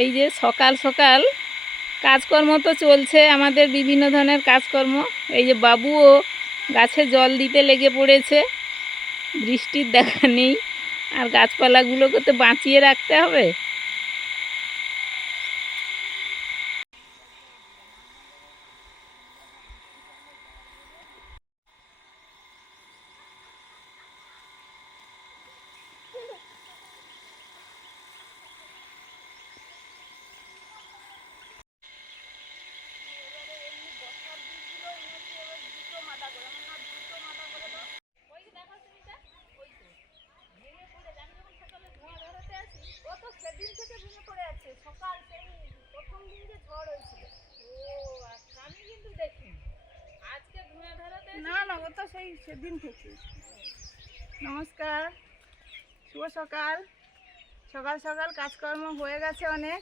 এই যে সকাল সকাল কাজকর্ম তো চলছে, আমাদের বিভিন্ন ধরনের কাজকর্ম। এই যে বাবুও গাছে জল দিতে লেগে পড়েছে, বৃষ্টির দেখা নেই, আর গাছপালাগুলোকে তো বাঁচিয়ে রাখতে হবে। না না, ও তো সেই সেদিন থেকে। নমস্কার, শুভ সকাল। সকাল সকাল কাজকর্ম হয়ে গেছে অনেক।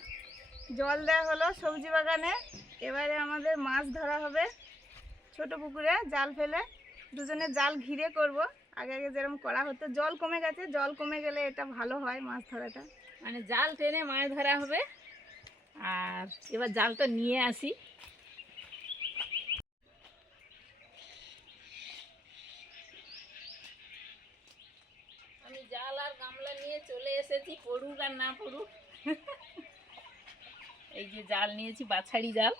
জল দেওয়া হলো সবজি বাগানে। এবারে আমাদের মাছ ধরা হবে ছোট পুকুরে জাল ফেলে। দুজনে জাল ঘিরে করব, আগে আগে যেরকম করা হতো। জল কমে গেছে, জল কমে গেলে এটা ভালো হয় মাছ ধরাটা। মানে জাল টেনে মাছ ধরা হবে। আর এবার জালটা নিয়ে আসি। আমি জাল আর গামলা নিয়ে চলে এসেছি, পড়ুক আর না পড়ুক। এই যে জাল নিয়েছি, বাছাড়ি জাল,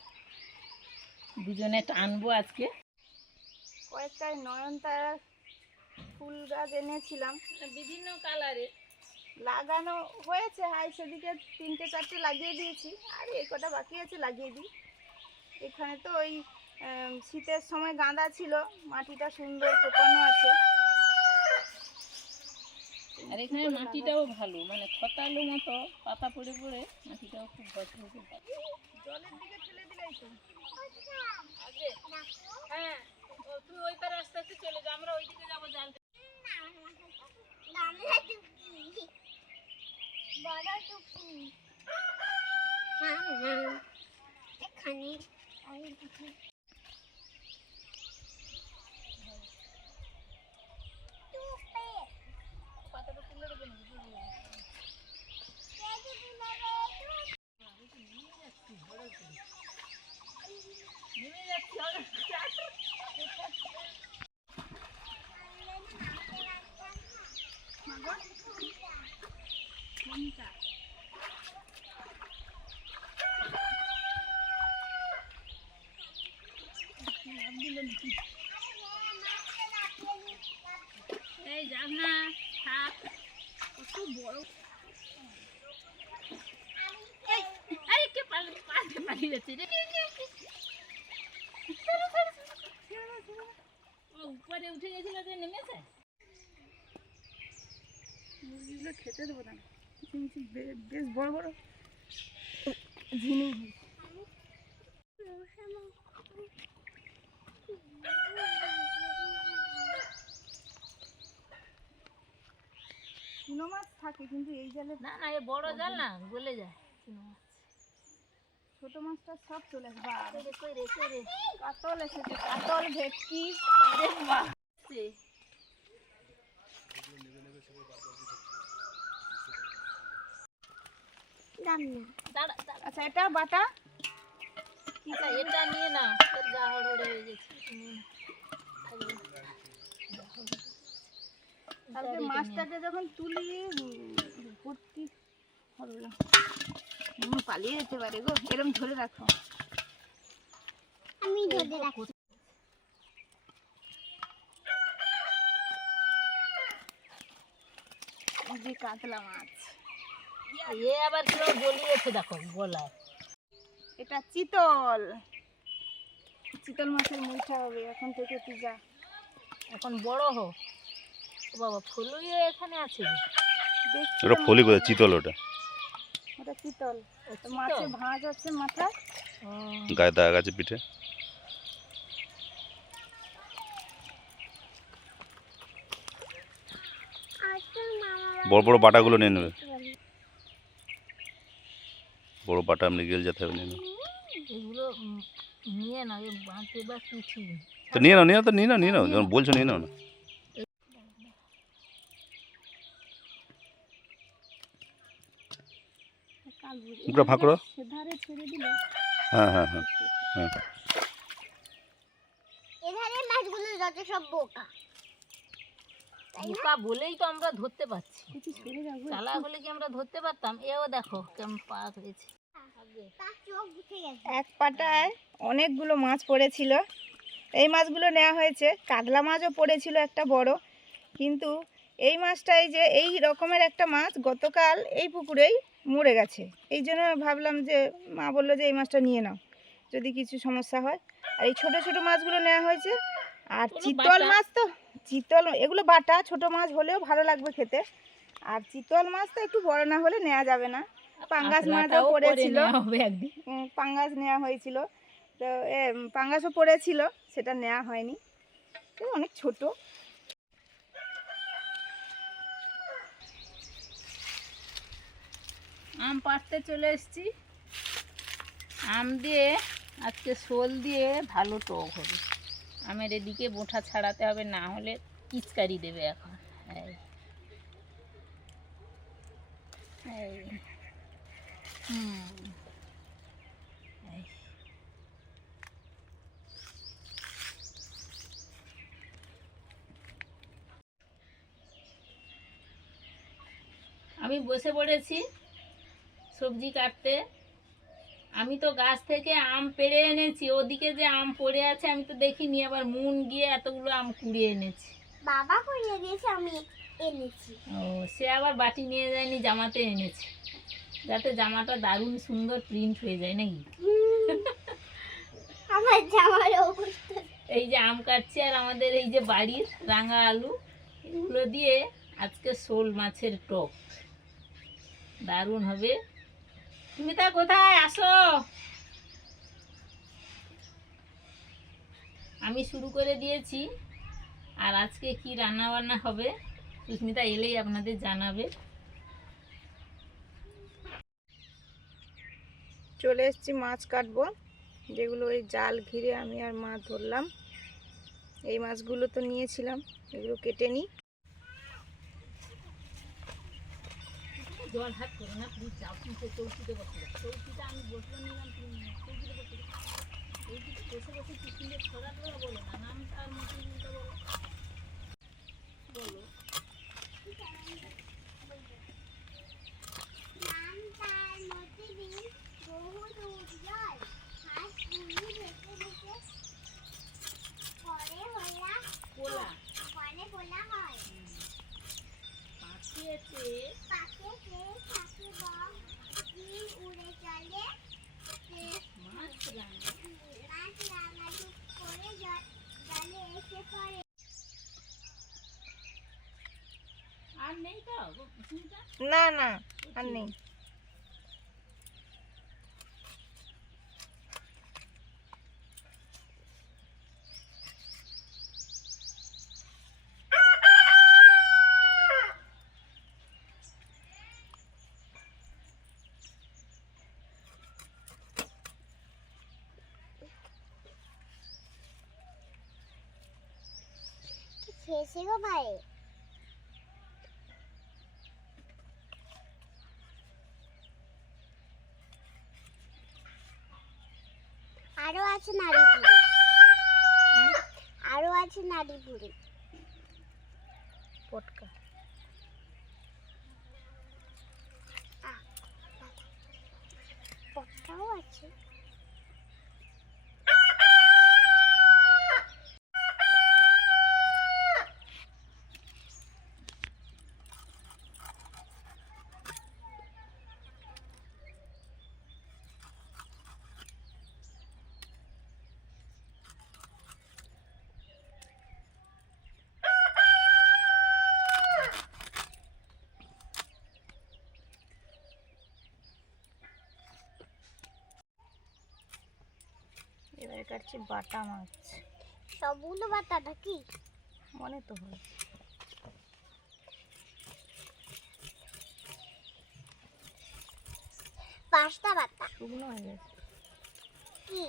দুজনে টানবো আজকে। কয়েকটা নয়নতারা ফুল গাছ এনেছিলাম, বিভিন্ন কালারে লাগানো হয়েছে। হাই সেদিকে 3-4টে লাগিয়ে দিয়েছি, আর এই কটা বাকি আছে, লাগিয়ে দিই। এখানে তো ওই শীতের সময় গাঁদা ছিল, মাটিটা সুন্দর কোপানো আছে। আর এখানে মাটিটাও ভালো, মানে খতালো মতো পাতা পড়ে পড়ে মাটিটাও খুব গছগছে। জলের দিকে ফেলে দিলেই তো। হ্যাঁ, তুই ওই পারে আস্তে আস্তে চলে যা, আমরা ওইদিকে যাবো জাল। এই যাব না, থাক। কত বড়! এই কে পালিয়ে যাচ্ছে রে? ও উপরে উঠে গেছিল, যে নেমেছে। মুরগিগুলো খেতে দেবো না, বেশ বড় বড় ঝিনুক। চুনো মাছ থাকে, কিন্তু এই জালে না না, এ বড় জাল না, গলে যায়। ছোট মাছটা সব চলে আসবে। কাতল এসেছে, কাতল, ভেটকি। আরে বাহ! আচ্ছা, এটা বাটা। আচ্ছা, এটা নিয়ে না, তোর গা হড়হড়ে হয়ে গেছে। কালকে মাছটাকে যখন তুলি ভর্তি হবে না, পালিয়ে যেতে পারে গো। এরকম ধরে রাখো, আমি ধরে রাখি। যে কাতলা মাছ, এ আবার কিরকম গলিয়েছে দেখো গলায়। এটা চিতল। চিতল মাছের মুঠা হবে এখন থেকে। তুই যা, এখন বড় হোক। ও বাবা, ফলুয়ে এখানে আছে। ওটা ফলি কোথায়? চিতল ওটা। ওটা চিতল। মাছের ভাঁজ আছে মাথা, গায়ে দাগ আছে পিঠে। বড় বড় বাটাগুলো নিয়ে নেবে, বড় বাটা আপনি গেল যেতে হবে নিয়ে নেবে। এগুলো নিয়ে না, বাঁচে বা কিছু তো নিয়ে নাও, নিয়ে নাও, তো নিয়ে নাও, নিয়ে নাও, যখন বলছো নিয়ে নাও না। মুখটা ফাঁক করো। ধারে ছেড়ে দিলে হ্যাঁ হ্যাঁ হ্যাঁ হ্যাঁ। এখানে মাছগুলো যত সব বোকা বোকা বলেই তো আমরা ধরতে পারছি। কিছু সরে যাবো চালা হলে কি আমরা ধরতে পারতাম? এও দেখো কেমন পা হয়েছে। তার চোখ উঠে গেছে। এক পাটায় অনেকগুলো মাছ পড়েছিল। এই মাছগুলো নেওয়া হয়েছে। কাতলা মাছও পড়েছিল একটা বড়, কিন্তু এই মাছটাই যে এই রকমের একটা মাছ গতকাল এই পুকুরেই মরে গেছে। এই জন্য ভাবলাম যে মা বললো যে এই মাছটা নিয়ে নাও যদি কিছু সমস্যা হয়। আর এই ছোট ছোট মাছগুলো নেওয়া হয়েছে। আর এগুলো চিতল বাটা। মাছ তো চিতল এগুলো বাটা ছোট মাছ হলেও ভালো লাগবে খেতে। আর চিতল মাছ তো একটু বড় না হলে নেওয়া যাবে না। পাঙ্গাস মাছও কাতলাটাও করে পড়েছিল, নেওয়া হবে একদিন। পাঙ্গাস নেওয়া হয়েছিল। তো পাঙ্গাসও পড়েছিল, সেটা নেওয়া হয়নি। তো অনেক ছোট। আম পাড়তে চলে এসেছি। আম দিয়ে আজকে শোল দিয়ে ভালো টক হবে। আমের এদিকে বোঁটা ছাড়াতে হবে, না হলে পিচকারি দেবে এখন। এই এই এই। আমি বসে পড়েছি সবজি কাটতে। আমি তো গাছ থেকে আম পেড়ে এনেছি, ওদিকে যে আম পড়ে আছে আমি তো দেখিনি, আবার মুন গিয়ে এতগুলো আম কুড়িয়ে এনেছি। বাবা করিয়ে দিয়েছে, আমি এনেছি। ও, সে আবার বাটি নিয়ে যায়নি, জামাতে এনেছে, যাতে জামাটা দারুণ সুন্দর প্রিন্ট হয়ে যায় নাকি। আমার জামার অবস্থা এই যে আম কাটছি, আর আমাদের এই যে বাড়ির রাঙা আলু, এগুলো দিয়ে আজকে শোল মাছের টক দারুণ হবে। তুমি তা কোথায় আসো? আমি শুরু করে দিয়েছি। আর আজকে কি রান্না বান্না হবে সুস্মিতা এলেই আপনাদের জানাবে। চলে এসেছি মাছ কাটবো, যেগুলো ওই জাল ঘিরে আমি আর মা ধরলাম। এই মাছগুলো তো নিয়েছিলাম, এগুলো কেটে নিই। জল হাত করো না প্লিজ, যাও কিন্তু চৌকিতে বসে যাও। চৌকিটা আমি বসবো নিলাম, তুমি চৌকিতে বসে যাও। চৌকিতে বসে বসে কি সুন্দর ছড়া তোলা বলো না, নামটা আর মতিটা বলো। বলো নাম তার মধ্যে দিন বহুত উজ্জ্বল হাস পুলি ভেসে ভেসে পরে হলা কোলা পরে পোলা হয় পাখি আছে পাকে সে থাকে বক দিন উড়ে চলে সে মাছ রান্না। মাছ রাঙালু করে জলে এসে পড়ে। আর নেই তো সুস্মিতা? না না, আর নেই। খেয়েছে গো ভাই। আরো আছে নারী পুরি, আরো আছে নারী পুরি। পটকা পটকাও আছে। এবারে কাটছি বাটা মাছ। সবগুলো বাতা নাকি? মনে তো হয়। পাঁচটা বাতা শুকনো হয়ে গেছে। কি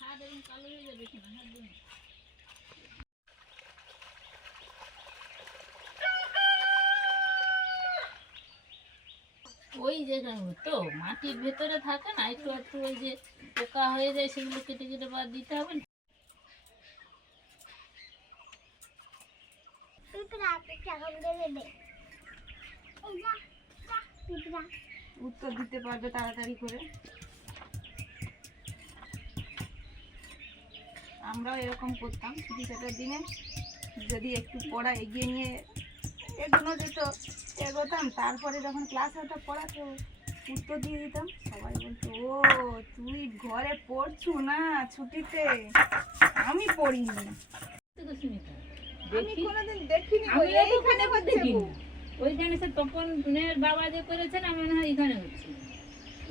হাত এবং কালো হয়ে যাবে কিনা হাত দিন। ওই যে তো মাটির ভেতরে থাকে না একটু একটু ওই যে পোকা হয়ে যায়, সেগুলো কেটে কেটে বাদ দিতে হবে না। পিঁপড়া এখন দেবে দে এই যা যা পিঁপড়া উত্তর দিতে পারবে তাড়াতাড়ি করে। আমরাও এরকম করতাম, ছুটি ছাটার দিনে যদি একটু পড়া এগিয়ে নিয়ে এগোনো যেত এগোতাম, তারপরে যখন ক্লাস হতো পড়াতো উত্তর দিয়ে দিতাম। সবাই বলতো ও তুই ঘরে পড়ছু না ছুটিতে, আমি পড়িনি, আমি কোনোদিন দেখিনি, আমি তো এইখানে হচ্ছে দেখিনি। গো। ওইখানে সে তপনের বাবা যে করেছেন, আমি মনে হয় এখানে হচ্ছে।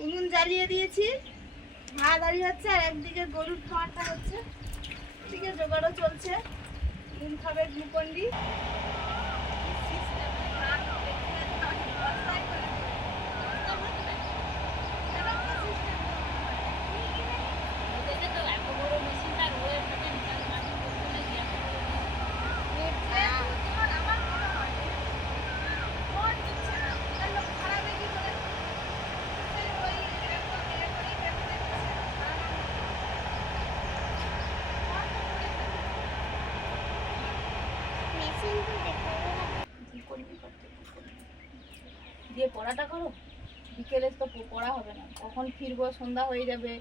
উনুন জ্বালিয়ে দিয়েছি, ভাত দাঁড়িয়ে হচ্ছে, আর একদিকে গরুর খাবারটা হচ্ছে, এদিকে জোগাড়ও চলছে। নুন খাবে গ্লুকন্ডি। ওদেরকে তো এত বড় মেশিনটা রয়ে থাকে, তার মাটি করতে নাকি এত বড় মেশিন তো দেখতে দিয়ে পড়াটা করো, বিকেলে তো পড়া হবে না, কখন ফিরবো, সন্ধ্যা হয়ে যাবে,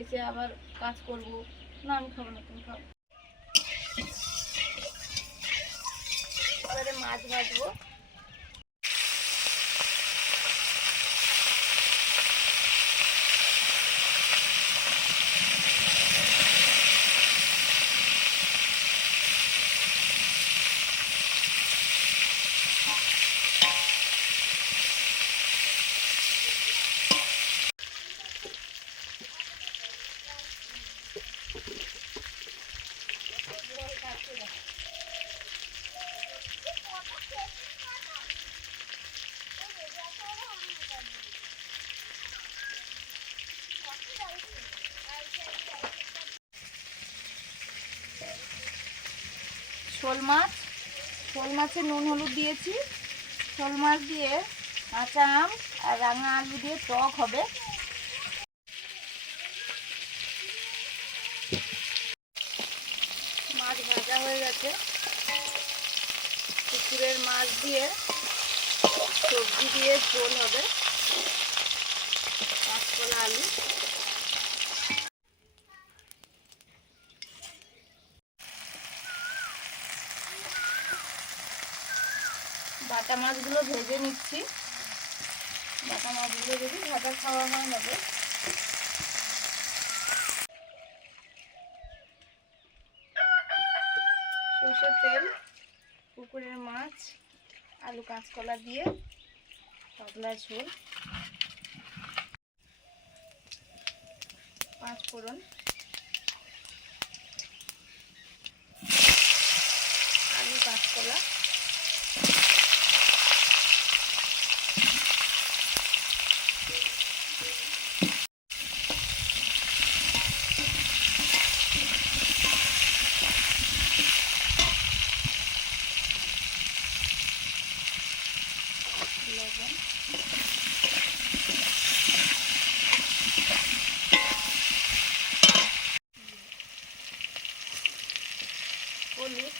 এসে আবার কাজ করব। না আমি খাবো না, তুমি খাও। এবারে মাছ ভাজবো। শোল মাছে নুন হলুদ দিয়েছি। শোল মাছ দিয়ে কাঁচা আম আর রাঙা আলু দিয়ে টক হবে। মাছ ভাজা হয়ে গেছে। পুকুরের মাছ দিয়ে সবজি দিয়ে ঝোল হবে, কাঁচকলা আলু। বাটা মাছগুলো ভেজে নিচ্ছি। বাটা মাছগুলো যদি ভাজা খাওয়া হয় হবে। সর্ষের তেল, পুকুরের মাছ, আলু কাঁচকলা দিয়ে পাতলা ঝোল, 5 ফোড়ন, আলু কাঁচকলা, লবণ, হলুদ,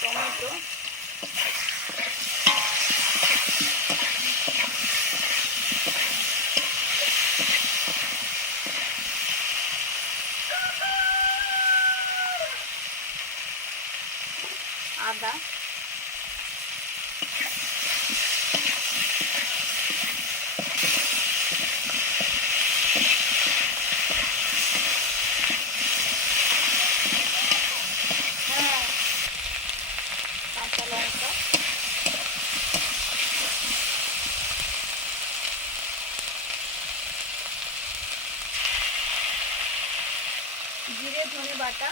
টমেটো, আদা, কাঁচা লঙ্কা, জিরে ধনে বাটা,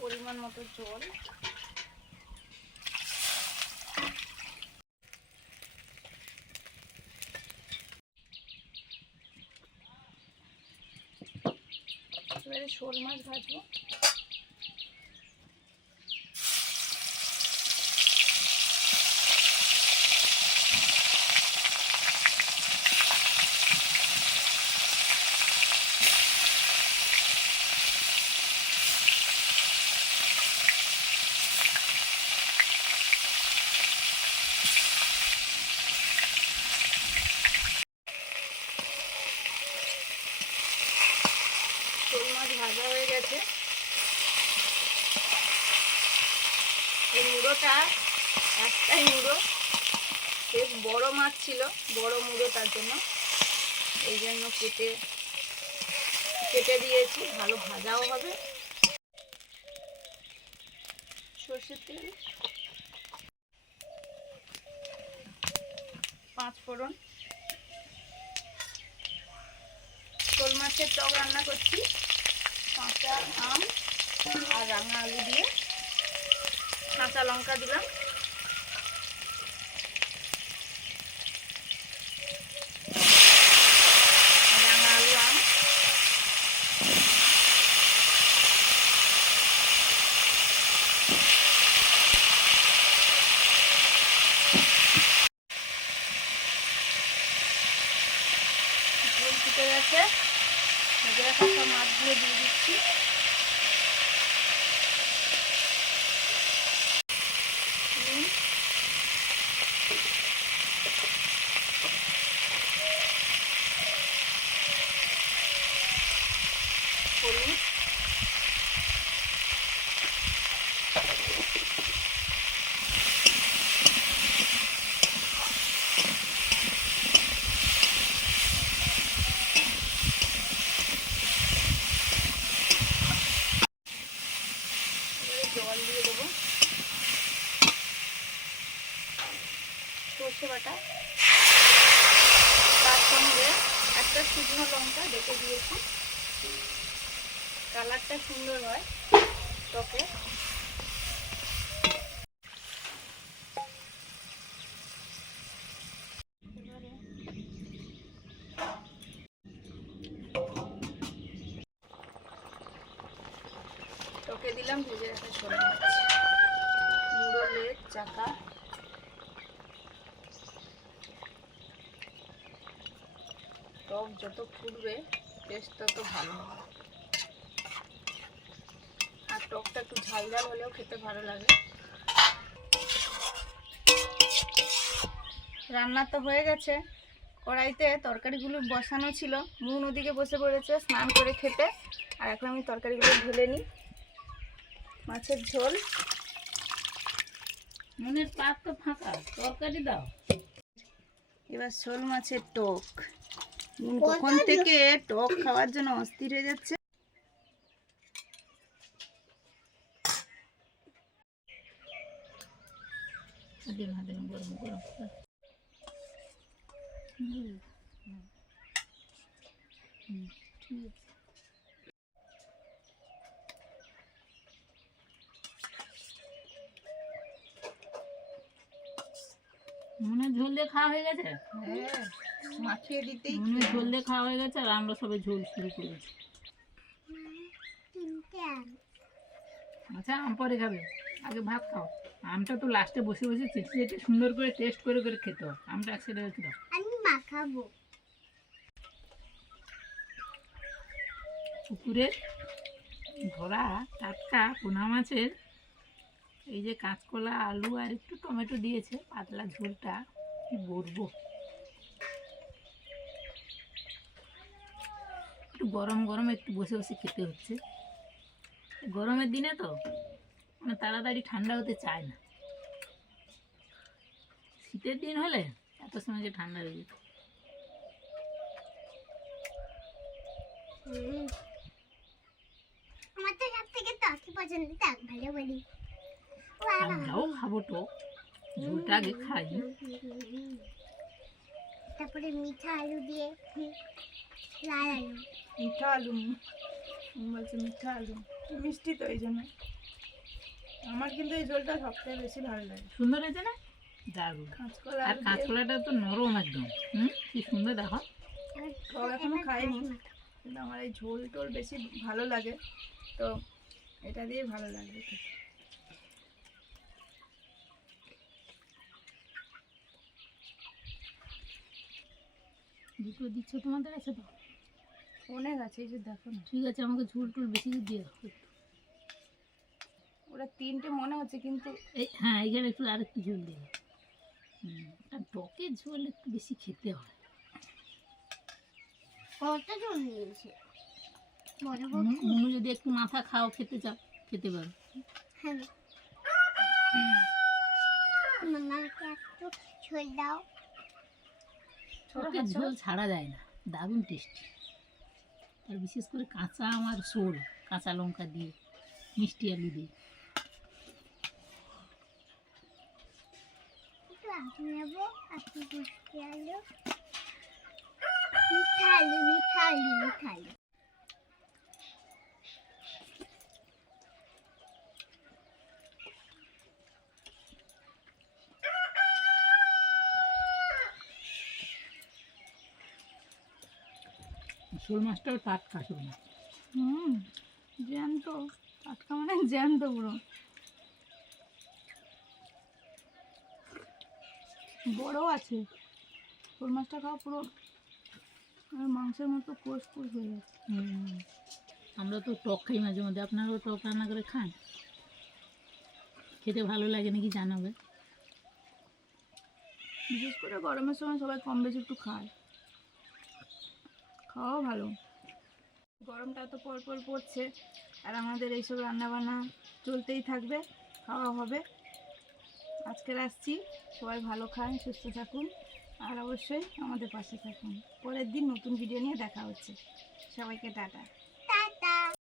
পরিমাণ মতো জল। এবারে শোল মাছ ভাজবো। শোল মাছ ভাজা হয়ে গেছে। এই মুড়োটা একটাই মুড়ো, বেশ বড় মাছ ছিল, বড় মুড়ো, তার জন্য এই জন্য কেটে দিয়েছি। ভালো ভাজাও হবে। সর্ষের তেল, 5 ফোড়ন। শোল মাছের টক রান্না করছি কাঁচা আম আর রাঙা আলু দিয়ে। কাঁচা লঙ্কা দিলাম, রাঙা আলু, আম, ঝোল ফুটে গেছে। ভেজে রাখা সব মাছগুলো দিয়ে দিচ্ছি। নুন, হলুদ, জল দিয়ে দেবো। সর্ষে বাটা, তার সঙ্গে একটা শুকনো লঙ্কা ডেকে দিয়েছি। কালারটা সুন্দর হয় টকে। এবারে টকে দিলাম ভেজে রাখা শোল মাছ, মুড়ো, লেজ, চাকা। টক যত ফুটবে টেস্ট তত ভালো হবে। আর টকটা একটু ঝাল ঝাল হলেও খেতে ভালো লাগে। রান্না তো হয়ে গেছে। কড়াইতে তরকারিগুলো বসানো ছিল। মুন ওদিকে বসে পড়েছে স্নান করে খেতে। আর এখন আমি তরকারিগুলো ঢেলে নিই। মাছের ঝোল, মনের পাত তো ফাঁকা, তরকারি দাও। এবার শোল মাছের টক। মুন কখন থেকে টক খাওয়ার জন্য অস্থির হয়ে যাচ্ছে। গরম গরম। ঠিক আছে। মনে ঝোল দিয়ে খাওয়া হয়ে গেছে। হ্যাঁ, মাখিয়ে দিতেই মনে ঝোল দিয়ে খাওয়া হয়ে গেছে আর আমরা সবাই ঝোল শুরু করেছি। আচ্ছা, আম পরে খাবে, আগে ভাত খাও। আমটা তো লাস্টে বসে বসে চেটে চেটে সুন্দর করে টেস্ট করে করে খেতে হয়। আমটা একসাথে রেখে দাও। আমি মাখাবো। পুকুরের ধরা টাটকা পোনা মাছের এই যে কাঁচকলা, আলু আর একটু টমেটো দিয়েছে, পাতলা ঝোলটা কি বলবো। একটু গরম গরম একটু বসে বসে খেতে হচ্ছে। গরমের দিনে তো মানে তাড়াতাড়ি ঠান্ডা হতে চায় না। শীতের দিন হলে এত সময় যে ঠান্ডা হয়ে যেত। আমার তো সব থেকে টকি পছন্দ, টক ভালো বলি। আমরাও খাবো টক, ঝোলটা আগে খাই। তারপরে মিঠা আলু দিয়ে লাল আলু। মিঠা আলু বলছে, মিঠা আলু মিষ্টি তো এই জন্য। আমার কিন্তু এই ঝোলটা সবথেকে বেশি ভালো লাগে। সুন্দর হয়েছে না? দারুণ। কাঁচকলা আর আলু দিয়ে। কাঁচকলাটা তো নরম একদম। কি সুন্দর দেখো। টক এখনো খাইনি, কিন্তু আমার এই ঝোল টোল বেশি ভালো লাগে, তো এটা দিয়ে ভালো লাগবে খেতে। দুটো দিচ্ছ তোমাদের কাছে তো? অনেক আছে, এই যে দেখো না, ঠিক আছে, আমাকে ঝোল টুল বেশি দিয়ে দাও একটু। ওরা তিনটে মনে হচ্ছে, কিন্তু হ্যাঁ, এখানে একটু আরেকটু ঝোল দিয়ে দাও। আর টকের ঝোল একটু বেশি খেতে হয়। কত ঝোল নিয়েছে? বড় নুনু যদি একটু মাথা খাও, খেতে চাও, খেতে পারো। হ্যাঁ, মামাকে একটু ঝোল দাও। টকের ঝোল ছাড়া যায় না, দারুণ টেস্টি। আর বিশেষ করে কাঁচা আম আর শোল, কাঁচা লঙ্কা দিয়ে, মিষ্টি আলু দিয়ে। একটু আলু নেবো, একটু মিষ্টি আলু, মিঠা আলু, মিঠা আলু, মিঠা আলু। শোল মাছটাও টাটকা শোল মাছ। জ্যান্ত, টাটকা মানে জ্যান্ত পুরো। বড় আছে, শোল মাছটা খাওয়া পুরো মাংসের মতো কোষ কোষ হয়ে যাচ্ছে। আমরা তো টক খাই মাঝে মধ্যে, আপনারাও টক রান্না করে খান? খেতে ভালো লাগে নাকি জানাবে। বিশেষ করে গরমের সময় সবাই কম বেশি একটু খায়, খাওয়া ভালো। গরমটা তো পর পর পড়ছে, আর আমাদের এইসব রান্নাবান্না চলতেই থাকবে, খাওয়া হবে। আজকে আসছি, সবাই ভালো খান, সুস্থ থাকুন, আর অবশ্যই আমাদের পাশে থাকুন। পরের দিন নতুন ভিডিও নিয়ে দেখা হচ্ছে। সবাইকে টাটা।